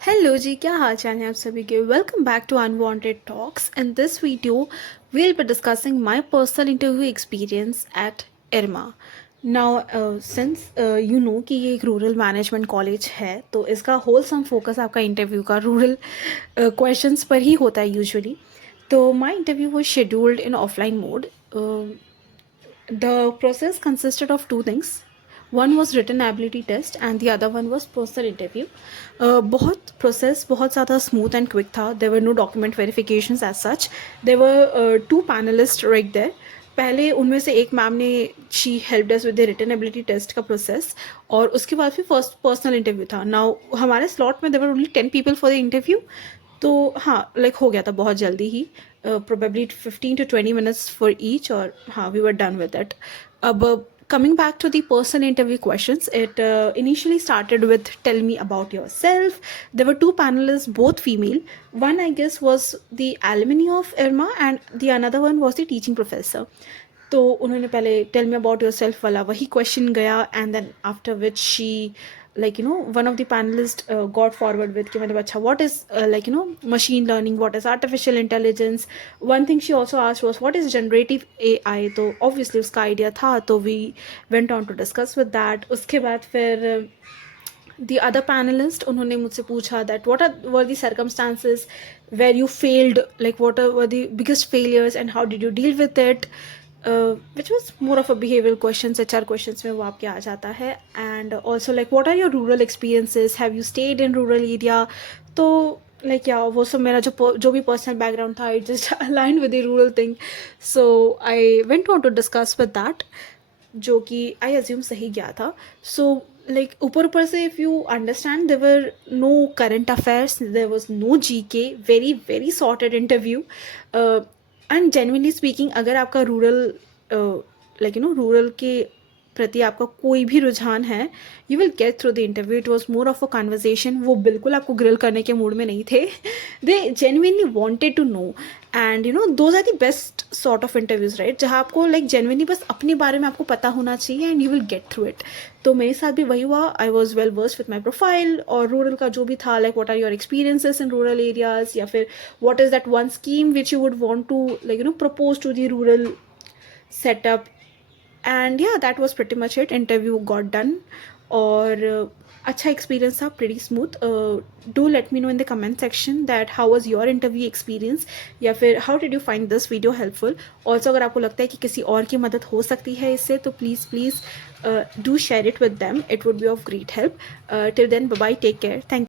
हेलो जी, क्या हाल चाल है आप सभी के। Welcome back to unwanted talks. In this video we'll be discussing my personal interview experience at IRMA. Now since you know कि ये एक रूरल मैनेजमेंट कॉलेज है, तो इसका होल सम फोकस आपका इंटरव्यू का रूरल क्वेश्चंस पर ही होता है यूजुअली. तो my interview was scheduled in offline mode. The process consisted of two things. One was written ability test and the other one was personal interview. बहुत process बहुत ज़्यादा smooth and quick था. There were no document verifications as such. There were two panelists right there. पहले उनमें से एक ma'am ने she helped us with the written ability test का प्रोसेस, और उसके बाद फिर फर्स्ट पर्सनल इंटरव्यू था. नाउ हमारे स्लॉट में there were only 10 people for the interview. तो हाँ, लाइक हो गया था बहुत जल्दी ही, probably 15 to 20 minutes for each, और हाँ, we were done with that. अब coming back to the personal interview questions, it initially started with tell me about yourself. There were two panelists, both female. One, I guess, was the alumni of IRMA and the another one was the teaching professor. तो उन्होंने पहले tell me about yourself वाला वही question गया, and then after which she like one of the panelist got forward with कि मतलब अच्छा what is machine learning, what is artificial intelligence. One thing she also asked was what is generative AI. तो obviously उसका idea था, तो we went on to discuss with that. उसके बाद फिर the other panelist उन्होंने मुझसे पूछा that were the circumstances where you failed, like were the biggest failures and how did you deal with it, which was more of a behavioral questions, HR questions में वो आपके आ जाता है. And also like what are your rural experiences, have you stayed in rural area. तो like yeah, वो सब मेरा जो भी personal background था, it just aligned with the rural thing, so I went on to discuss with that, जो कि I assume सही गया था. सो लाइक ऊपर ऊपर से if you understand, there were no current affairs, there was no GK, very very sorted interview. And genuinely speaking, अगर आपका रूरल रूरल के प्रति आपका कोई भी रुझान है, you will get through the interview. It was more of a conversation. वो बिल्कुल आपको ग्रिल करने के मूड में नहीं थे. They genuinely wanted to know. And those are the best sort of interviews, right, जहाँ आपको लाइक जेन्युइनली बस अपने बारे में आपको पता होना चाहिए and you will get through it. तो मेरे साथ भी वही हुआ. I was well versed with my profile, और रूरल का जो भी था, like what are your experiences in rural areas, या फिर what is that one scheme which you would want to propose to the rural setup. And या that was pretty much it. Interview got done, और अच्छा experience था, pretty smooth. Do let me know in the comment section that how was your interview experience, या फिर how did you find this video helpful. Also अगर आपको लगता है कि किसी और की मदद हो सकती है इससे, तो please do share it with them. It would be of great help. Till then, bye bye, take care, thank